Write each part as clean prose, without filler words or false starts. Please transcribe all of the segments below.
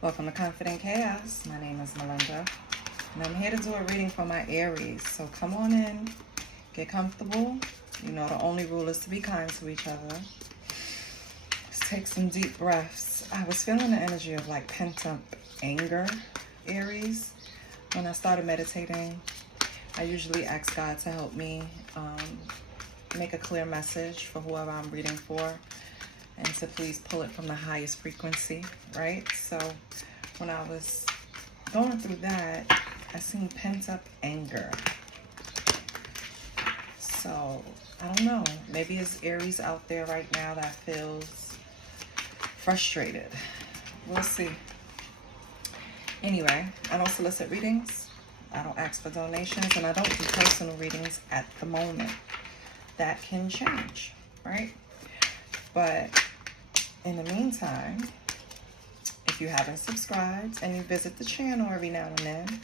Welcome to Confident Chaos. My name is Melinda, and I'm here to do a reading for my Aries. So come on in, get comfortable. You know the only rule is to be kind to each other. Let's take some deep breaths. I was feeling the energy of like pent up anger, Aries. When I started meditating, I usually ask God to help me make a clear message for whoever I'm reading for, and to please pull it from the highest frequency, right? So when I was going through that, I seen pent up anger. So I don't know, maybe it's Aries out there right now that feels frustrated. We'll see. Anyway, I don't solicit readings, I don't ask for donations, and I don't do personal readings at the moment. That can change, right? But in the meantime, if you haven't subscribed and you visit the channel every now and then,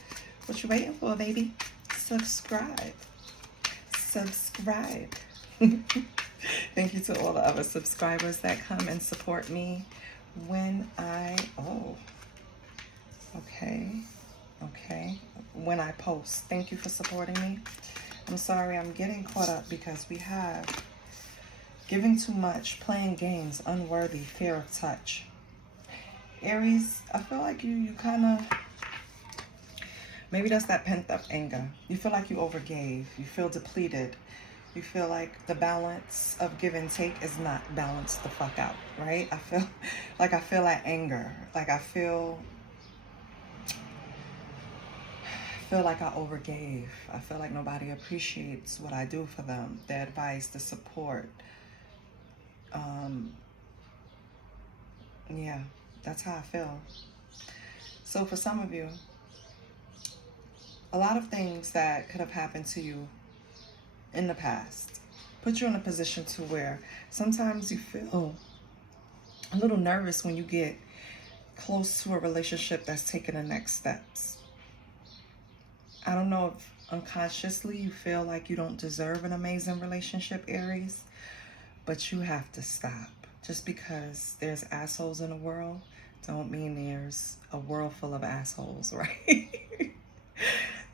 what you waiting for, baby? Subscribe. Subscribe. Thank you to all the other subscribers that come and support me when when I post. Thank you for supporting me. I'm sorry, I'm getting caught up because we have giving too much, playing games, unworthy, fear of touch. Aries, I feel like you kind of, maybe that's that pent up anger. You feel like you overgave. You feel depleted. You feel like the balance of give and take is not balanced the fuck out, right? I feel like anger. Like I feel like I overgave. I feel like nobody appreciates what I do for them, the advice, the support. Yeah, that's how I feel. So for some of you, a lot of things that could have happened to you in the past put you in a position to where sometimes you feel a little nervous when you get close to a relationship that's taking the next steps. I don't know if unconsciously you feel like you don't deserve an amazing relationship, Aries, but you have to stop. Just because there's assholes in the world don't mean there's a world full of assholes, right?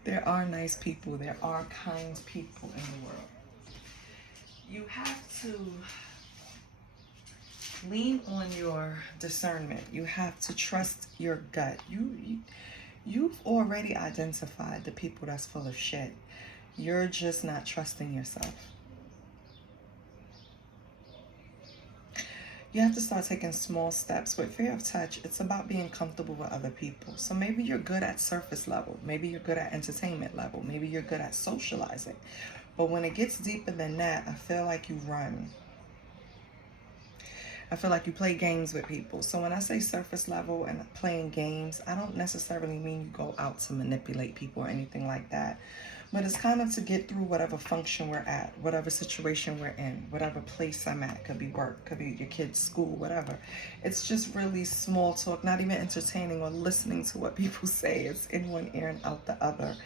There are nice people. There are kind people in the world. You have to lean on your discernment. You have to trust your gut. You've already identified the people that's full of shit. You're just not trusting yourself. You have to start taking small steps. With fear of touch, it's about being comfortable with other people. So maybe you're good at surface level. Maybe you're good at entertainment level. Maybe you're good at socializing. But when it gets deeper than that, I feel like you run. I feel like you play games with people. So when I say surface level and playing games, I don't necessarily mean you go out to manipulate people or anything like that. But it's kind of to get through whatever function we're at, whatever situation we're in, whatever place I'm at. Could be work, could be your kid's school, whatever. It's just really small talk, not even entertaining or listening to what people say. It's in one ear and out the other.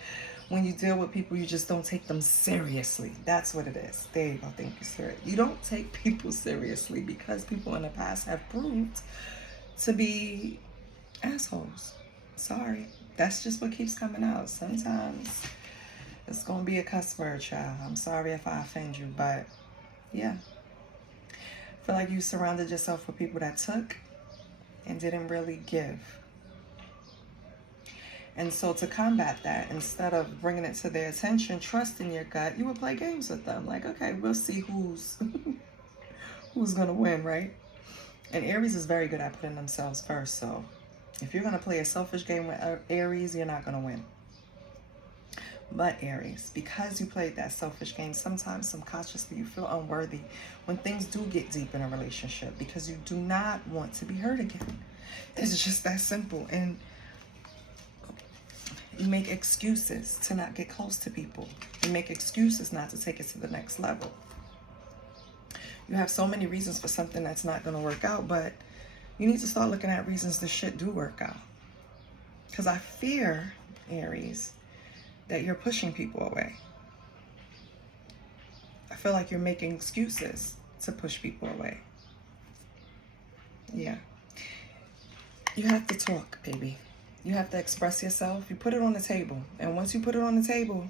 When you deal with people, you just don't take them seriously. That's what it is. There you go. Thank you, sir. You don't take people seriously because people in the past have proved to be assholes. Sorry. That's just what keeps coming out. Sometimes it's going to be a cuss word, child. I'm sorry if I offend you, but yeah. I feel like you surrounded yourself with people that took and didn't really give. And so to combat that, instead of bringing it to their attention, trusting your gut, you would play games with them. Like, okay, we'll see who's going to win, right? And Aries is very good at putting themselves first. So if you're going to play a selfish game with Aries, you're not going to win. But Aries, because you played that selfish game, sometimes subconsciously you feel unworthy when things do get deep in a relationship because you do not want to be hurt again. It's just that simple. And you make excuses to not get close to people. You make excuses not to take it to the next level. You have so many reasons for something that's not going to work out, but you need to start looking at reasons the shit do work out. Because I fear, Aries, that you're pushing people away. I feel like you're making excuses to push people away. Yeah. You have to talk, baby. You have to express yourself. You put it on the table. And once you put it on the table,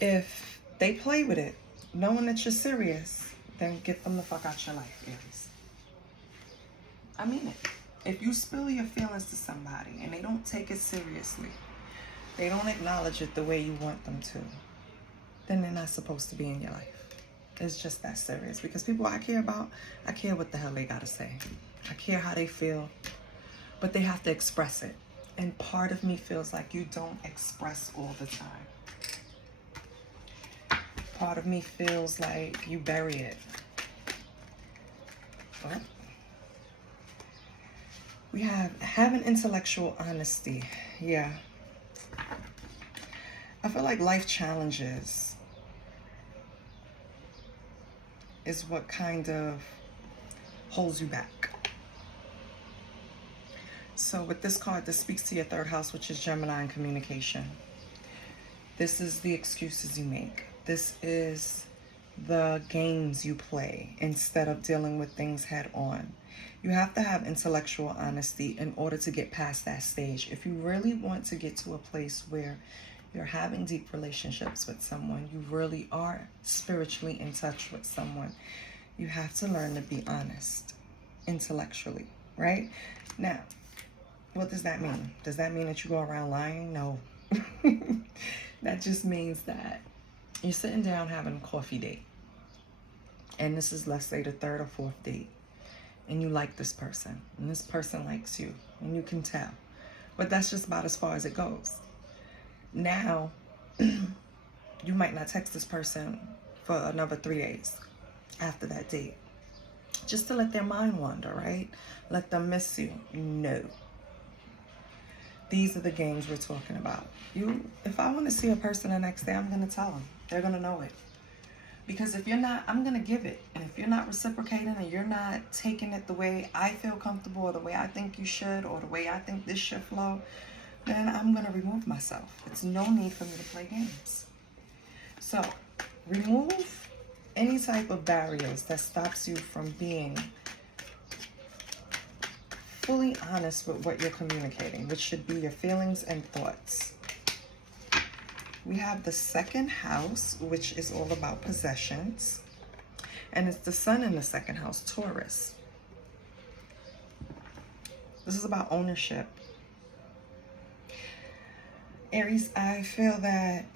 if they play with it, knowing that you're serious, then get them the fuck out your life, Aries. I mean it. If you spill your feelings to somebody and they don't take it seriously, they don't acknowledge it the way you want them to, then they're not supposed to be in your life. It's just that serious. Because people I care about, I care what the hell they gotta say. I care how they feel, but they have to express it. And part of me feels like you don't express all the time. Part of me feels like you bury it. But we have an intellectual honesty. Yeah. I feel like life challenges is what kind of holds you back. So with this card, this speaks to your third house, which is Gemini and communication. This is the excuses you make. This is the games you play instead of dealing with things head on. You have to have intellectual honesty in order to get past that stage. If you really want to get to a place where you're having deep relationships with someone, you really are spiritually in touch with someone, you have to learn to be honest intellectually, right? Now, what does that mean? Does that mean that you go around lying? No. That just means that you're sitting down having a coffee date. And this is, let's say, the third or fourth date. And you like this person. And this person likes you. And you can tell. But that's just about as far as it goes. Now, you might not text this person for another 3 days after that date. Just to let their mind wander, right? Let them miss you. No. These are the games we're talking about. If I want to see a person the next day, I'm going to tell them. They're going to know it. Because if you're not, I'm going to give it. And if you're not reciprocating and you're not taking it the way I feel comfortable or the way I think you should or the way I think this should flow, then I'm going to remove myself. It's no need for me to play games. So remove any type of barriers that stops you from being fully honest with what you're communicating, which should be your feelings and thoughts. We have the second house, which is all about possessions. And it's the sun in the second house, Taurus. This is about ownership. Aries, I feel that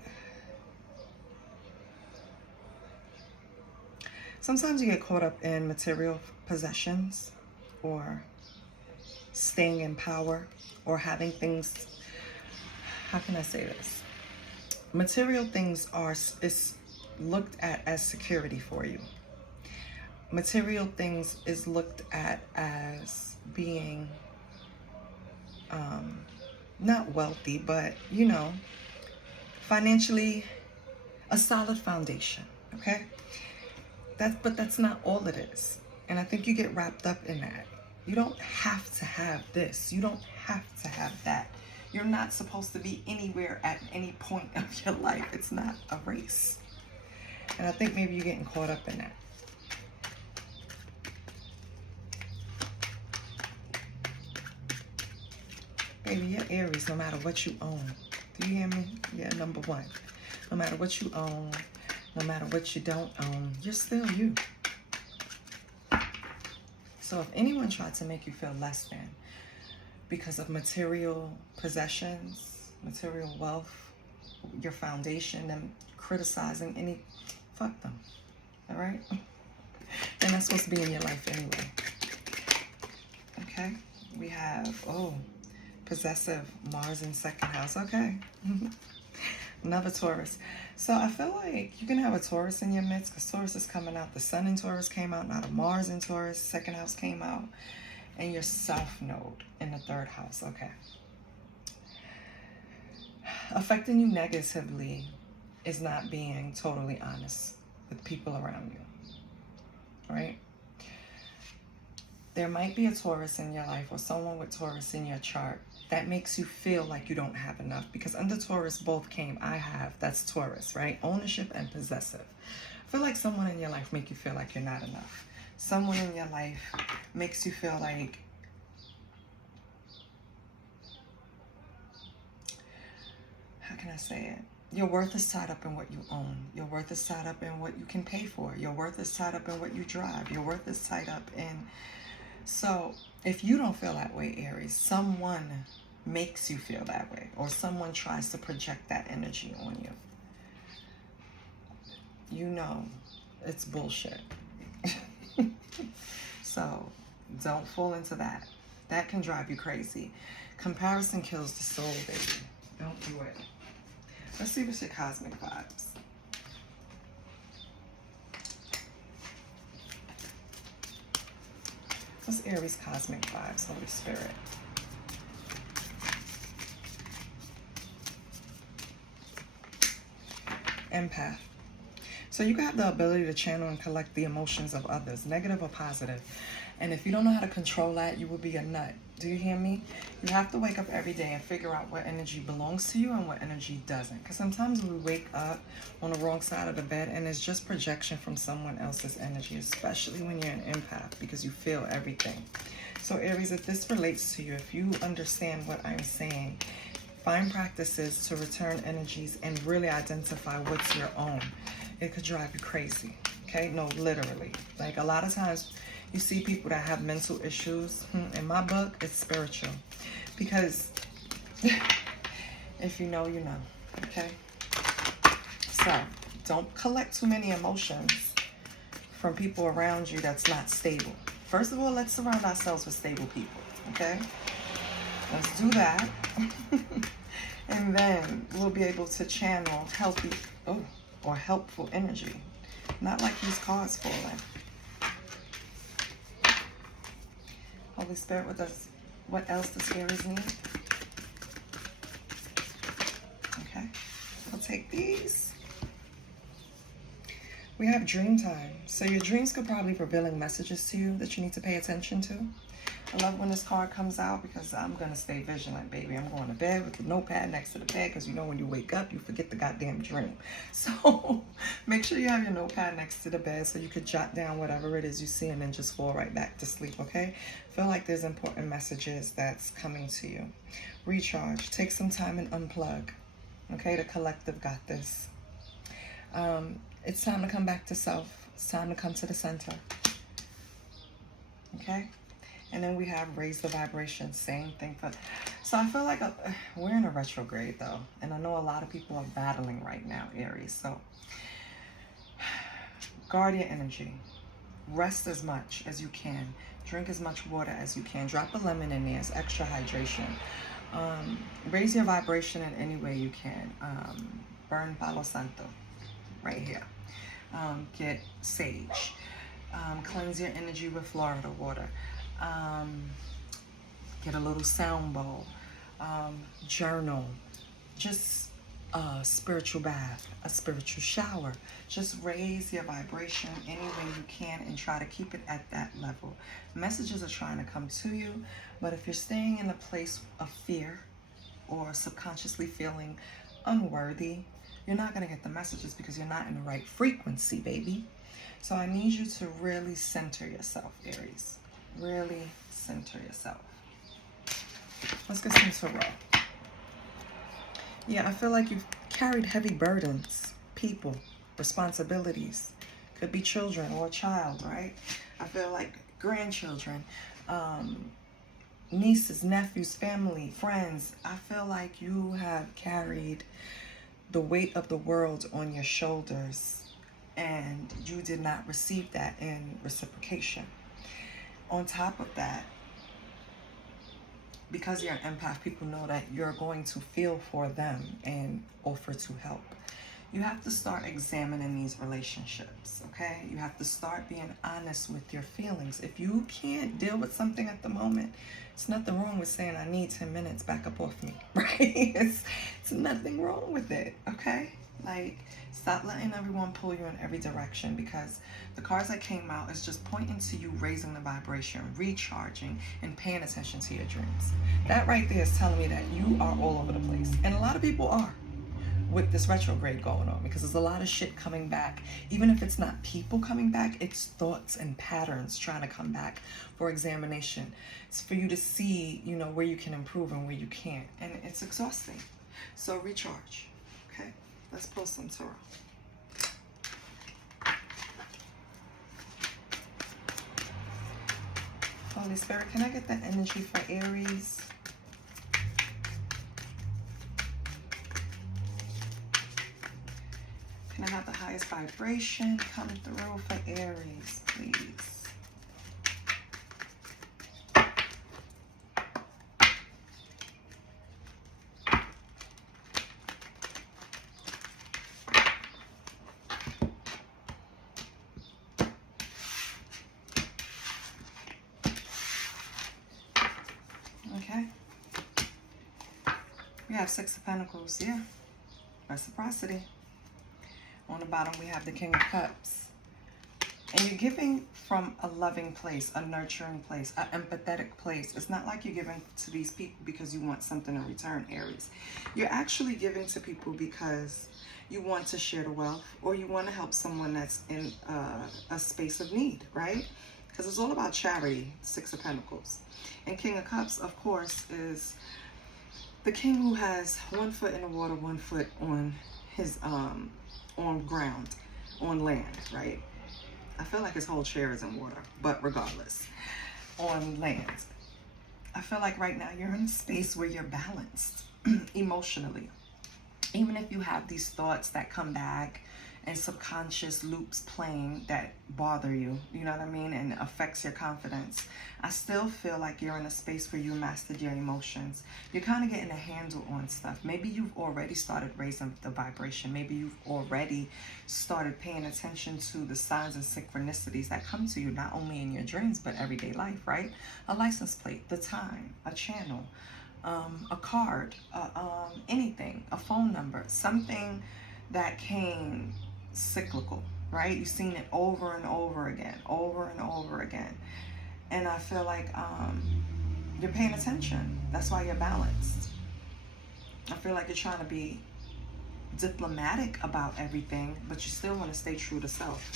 sometimes you get caught up in material possessions or staying in power or having things, how can I say this? Material things is looked at as security for you. Material things is looked at as being not wealthy, but financially a solid foundation, okay? But that's not all it is. And I think you get wrapped up in that. You don't have to have this. You don't have to have that. You're not supposed to be anywhere at any point of your life. It's not a race. And I think maybe you're getting caught up in that. Baby, you're Aries no matter what you own. Do you hear me? Yeah, number one. No matter what you own, no matter what you don't own, you're still you. So if anyone tried to make you feel less than because of material possessions, material wealth, your foundation, them criticizing fuck them, all right? They're not supposed to be in your life anyway. Okay, we have, possessive, Mars in second house, okay. Another Taurus. So I feel like you can have a Taurus in your midst because Taurus is coming out. The sun in Taurus came out, now the Mars in Taurus, second house came out, and your South Node in the third house, okay. Affecting you negatively is not being totally honest with people around you, right? There might be a Taurus in your life or someone with Taurus in your chart that makes you feel like you don't have enough, because under Taurus both came I have, that's Taurus, right? Ownership and possessive. I feel like someone in your life make you feel like you're not enough. Someone in your life makes you feel like say it? Your worth is tied up in what you own. Your worth is tied up in what you can pay for. Your worth is tied up in what you drive. Your worth is tied up in... So if you don't feel that way, Aries, someone makes you feel that way, or someone tries to project that energy on you. You know it's bullshit. So don't fall into that. That can drive you crazy. Comparison kills the soul, baby. Don't do it. Let's see what's your cosmic vibes. What's Aries' cosmic vibes, Holy Spirit? Empath. So you have the ability to channel and collect the emotions of others, negative or positive. And if you don't know how to control that, you will be a nut. Do you hear me? You have to wake up every day and figure out what energy belongs to you and what energy doesn't. Because sometimes we wake up on the wrong side of the bed and it's just projection from someone else's energy, especially when you're an empath, because you feel everything. So Aries, if this relates to you, if you understand what I'm saying, find practices to return energies and really identify what's your own. It could drive you crazy. Okay? No, literally. Like a lot of times you see people that have mental issues. In my book, it's spiritual. Because if you know, you know. Okay? So don't collect too many emotions from people around you that's not stable. First of all, let's surround ourselves with stable people. Okay? Let's do that. And then we'll be able to channel healthy or helpful energy. Not like these cards falling. Holy Spirit, what else does Aries need? Okay, we'll take these. We have dream time. So your dreams could probably be revealing messages to you that you need to pay attention to. I love when this card comes out because I'm going to stay vigilant, baby. I'm going to bed with the notepad next to the bed because you know when you wake up, you forget the goddamn dream. So make sure you have your notepad next to the bed so you could jot down whatever it is you see and then just fall right back to sleep, okay? Feel like there's important messages that's coming to you. Recharge. Take some time and unplug, okay? The collective got this. It's time to come back to self. It's time to come to the center, okay? And then we have raise the vibration, same thing. So I feel like we're in a retrograde though. And I know a lot of people are battling right now, Aries. So guard your energy. Rest as much as you can. Drink as much water as you can. Drop a lemon in there. It's extra hydration. Raise your vibration in any way you can. Burn Palo Santo right here. Get sage. Cleanse your energy with Florida water. Get a little sound bowl, journal, just a spiritual bath, a spiritual shower. Just raise your vibration any way you can and try to keep it at that level. Messages are trying to come to you, but if you're staying in a place of fear or subconsciously feeling unworthy, you're not going to get the messages because you're not in the right frequency, baby. So I need you to really center yourself, Aries. Really center yourself. Let's get some tarot. Yeah, I feel like you've carried heavy burdens, people, responsibilities. Could be children or a child, right? I feel like grandchildren, nieces, nephews, family, friends. I feel like you have carried the weight of the world on your shoulders and you did not receive that in reciprocation. On top of that, because you're an empath, people know that you're going to feel for them and offer to help. You have to start examining these relationships, okay? You have to start being honest with your feelings. If you can't deal with something at the moment, it's nothing wrong with saying, I need 10 minutes, back up off me, right? It's nothing wrong with it, okay? Like, stop letting everyone pull you in every direction, because the cards that came out is just pointing to you raising the vibration, recharging, and paying attention to your dreams. That right there is telling me that you are all over the place. And a lot of people are with this retrograde going on, because there's a lot of shit coming back. Even if it's not people coming back, it's thoughts and patterns trying to come back for examination. It's for you to see, you know, where you can improve and where you can't. And it's exhausting. So recharge. Okay, let's pull some tarot. Holy Spirit, can I get the energy for Aries? Can I have the highest vibration come through for Aries, please? Okay. We have Six of Pentacles, yeah. Reciprocity. On the bottom, we have the King of Cups. And you're giving from a loving place, a nurturing place, an empathetic place. It's not like you're giving to these people because you want something in return, Aries. You're actually giving to people because you want to share the wealth, or you want to help someone that's in a space of need, right? Because it's all about charity, Six of Pentacles. And King of Cups, of course, is the king who has one foot in the water, one foot on his on ground, on land, right? I feel like his whole chair is in water, but regardless, on land. I feel like right now you're in a space where you're balanced emotionally. Even if you have these thoughts that come back and subconscious loops playing that bother you, you know what I mean, and affects your confidence, I still feel like you're in a space where you mastered your emotions. You're kind of getting a handle on stuff. Maybe you've already started raising the vibration. Maybe you've already started paying attention to the signs and synchronicities that come to you, not only in your dreams, but everyday life, right? A license plate, the time, a channel, a card, anything, a phone number, something that came cyclical, right? You've seen it over and over again, over and over again. And I feel like you're paying attention. That's why you're balanced. I feel like you're trying to be diplomatic about everything, but you still want to stay true to self.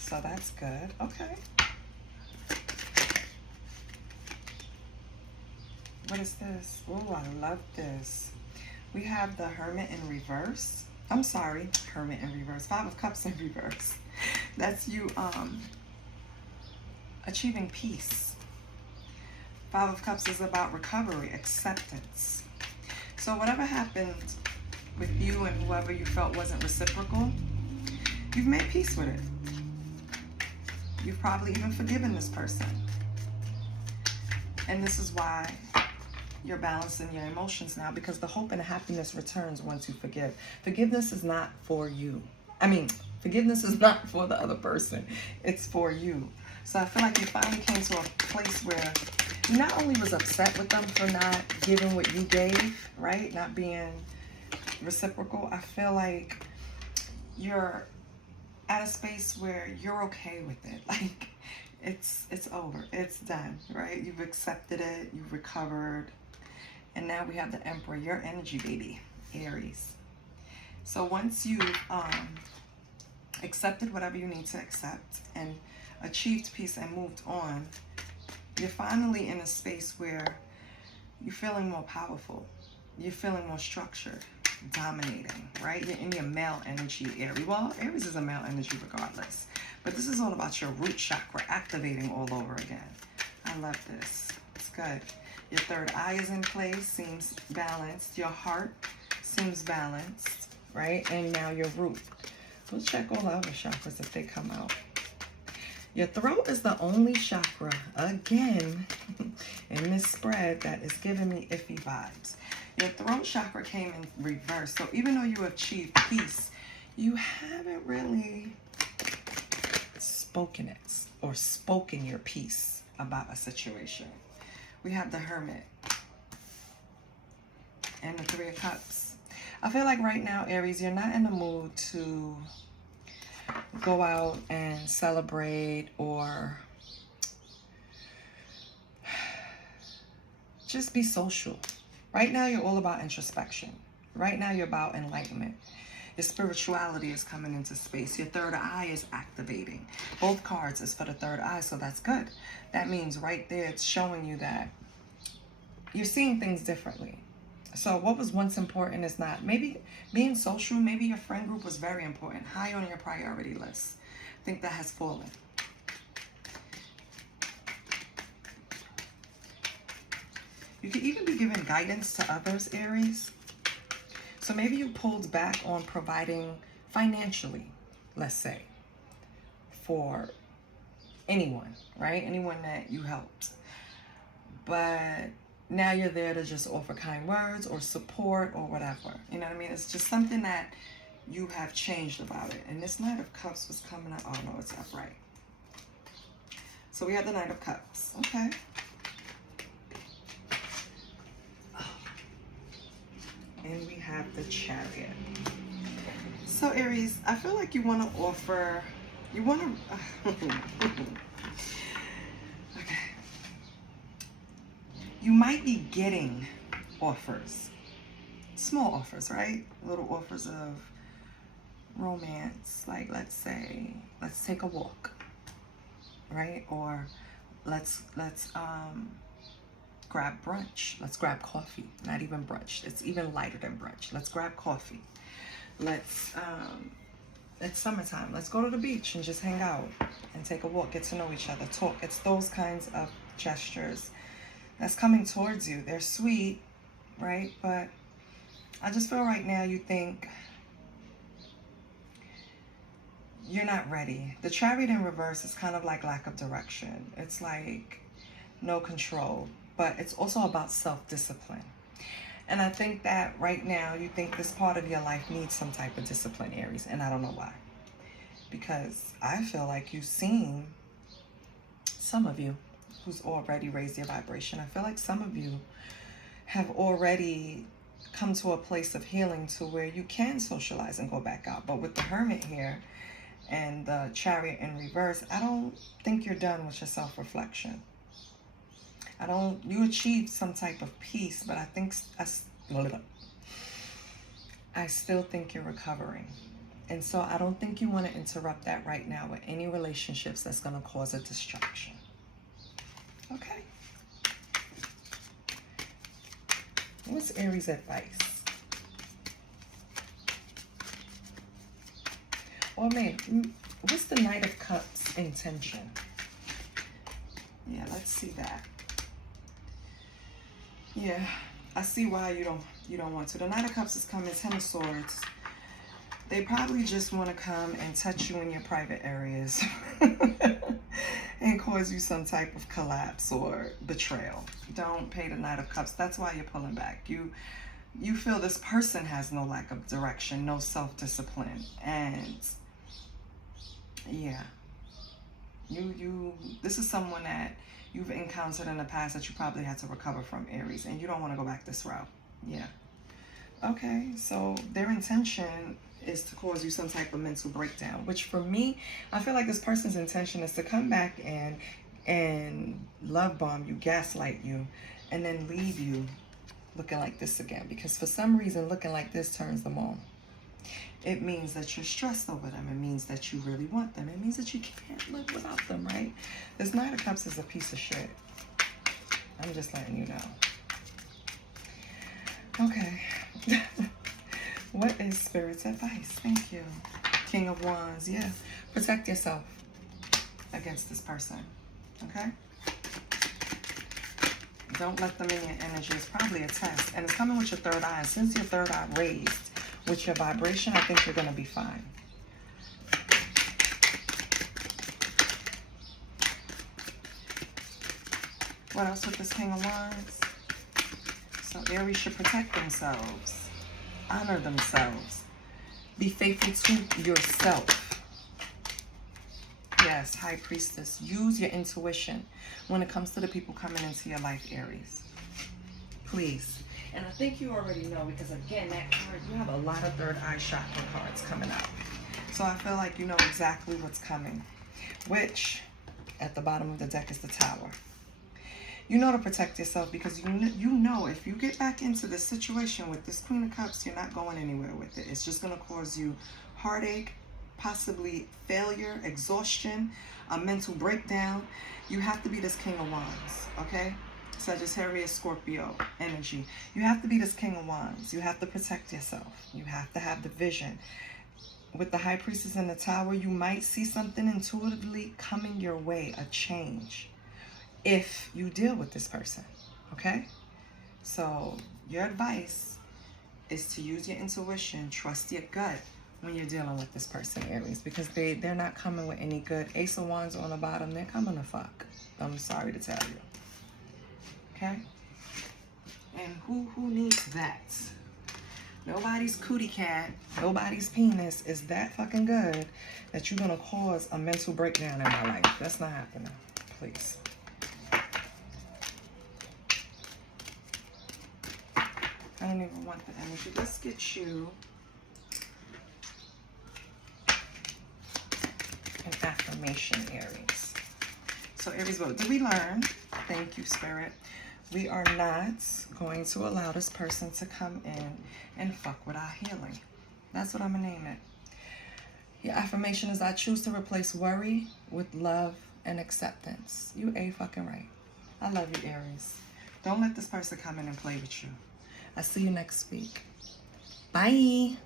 So that's good. Okay. What is this? Oh, I love this. We have the Hermit in reverse. I'm sorry, Hermit in reverse. Five of Cups in reverse. That's you achieving peace. Five of Cups is about recovery, acceptance. So whatever happened with you and whoever you felt wasn't reciprocal, you've made peace with it. You've probably even forgiven this person. And this is why you're balancing your emotions now, because the hope and the happiness returns once you forgive. Forgiveness is not for you. Forgiveness is not for the other person. It's for you. So I feel like you finally came to a place where you not only was upset with them for not giving what you gave, right? Not being reciprocal. I feel like you're at a space where you're okay with it. Like it's over. It's done, right? You've accepted it. You've recovered. And now we have the Emperor, your energy baby, Aries. So once you've accepted whatever you need to accept and achieved peace and moved on, you're finally in a space where you're feeling more powerful. You're feeling more structured, dominating, right? You're in your male energy, Aries. Well, Aries is a male energy regardless. But this is all about your root chakra activating all over again. I love this. It's good. Your third eye is in place, seems balanced. Your heart seems balanced, right? And now your root. We'll check all the other chakras if they come out. Your throat is the only chakra, again, in this spread that is giving me iffy vibes. Your throat chakra came in reverse. So even though you achieved peace, you haven't really spoken it or spoken your piece about a situation. We have the Hermit and the Three of Cups. I feel like right now, Aries, you're not in the mood to go out and celebrate or just be social. Right now, you're all about introspection. Right now, you're about enlightenment. Your spirituality is coming into space. Your third eye is activating. Both cards is for the third eye, so that's good. That means right there, it's showing you that you're seeing things differently. So what was once important is not. Maybe being social, maybe your friend group was very important, high on your priority list. I think that has fallen. You could even be giving guidance to others, Aries. So maybe you pulled back on providing financially, let's say, for anyone, right? Anyone that you helped. But now you're there to just offer kind words or support or whatever. You know what I mean? It's just something that you have changed about it. And this Knight of Cups was coming up. Oh, no, it's upright. So we have the Knight of Cups. Okay. And we have the Chariot. So Aries, I feel like you want to offer, you want to, okay. You might be getting offers, small offers, right? Little offers of romance, like let's say, let's take a walk, right? Or let's grab brunch. Let's grab coffee. Not even brunch. It's even lighter than brunch. Let's grab coffee. Let's, it's summertime. Let's go to the beach and just hang out and take a walk, get to know each other, talk. It's those kinds of gestures that's coming towards you. They're sweet, right? But I just feel right now you think you're not ready. The Chariot in reverse is kind of like lack of direction. It's like no control. But it's also about self-discipline. And I think that right now you think this part of your life needs some type of discipline, Aries, and I don't know why. Because I feel like you've seen some of you who's already raised your vibration. I feel like some of you have already come to a place of healing to where you can socialize and go back out. But with the Hermit here and the Chariot in reverse, I don't think you're done with your self-reflection. You achieved some type of peace, but I think, I still think you're recovering. And so I don't think you want to interrupt that right now with any relationships that's going to cause a distraction. Okay. What's Aries' advice? Or maybe, what's the Knight of Cups intention? Yeah, let's see that. Yeah, I see why you don't want to. The Knight of Cups is coming, Ten of Swords. They probably just want to come and touch you in your private areas and cause you some type of collapse or betrayal. Don't pay the Knight of Cups. That's why you're pulling back. You feel this person has no lack of direction, no self-discipline, and yeah, this is someone that you've encountered in the past that you probably had to recover from, Aries, and you don't want to go back this route. Yeah. Okay, so their intention is to cause you some type of mental breakdown, which for me, I feel like this person's intention is to come back and love bomb you, gaslight you, and then leave you looking like this again, because for some reason looking like this turns them on. It means that you're stressed over them. It means that you really want them. It means that you can't live without them, right? This Knight of Cups is a piece of shit. I'm just letting you know. Okay. What is Spirit's advice? Thank you. King of Wands. Yeah. Protect yourself against this person. Okay? Don't let them in your energy. It's probably a test. And it's coming with your third eye. And since your third eye raised with your vibration, I think you're going to be fine. What else with this King of Wands? So Aries should protect themselves, honor themselves, be faithful to yourself. Yes, High Priestess, use your intuition when it comes to the people coming into your life, Aries. Please. And I think you already know, because again, that card, you have a lot of third eye chakra cards coming out. So I feel like you know exactly what's coming, which at the bottom of the deck is the Tower. You know to protect yourself, because you know if you get back into this situation with this Queen of Cups, you're not going anywhere with it. It's just going to cause you heartache, possibly failure, exhaustion, a mental breakdown. You have to be this King of Wands, okay? Sagittarius, Scorpio energy. You have to be this King of Wands. You have to protect yourself. You have to have the vision. With the High Priestess in the Tower, you might see something intuitively coming your way, a change, if you deal with this person, okay? So your advice is to use your intuition, trust your gut when you're dealing with this person, Aries, because they're not coming with any good. Ace of Wands on the bottom, they're coming to fuck. I'm sorry to tell you. Okay? And who needs that? Nobody's cootie cat, nobody's penis is that fucking good that you're gonna cause a mental breakdown in my life. That's not happening. Please. I don't even want the energy. Let's get you an affirmation, Aries. So Aries, what did we learn? Thank you, Spirit. We are not going to allow this person to come in and fuck with our healing. That's what I'm gonna name it. Your affirmation is, I choose to replace worry with love and acceptance. You ain't fucking right. I love you, Aries. Don't let this person come in and play with you. I'll see you next week. Bye.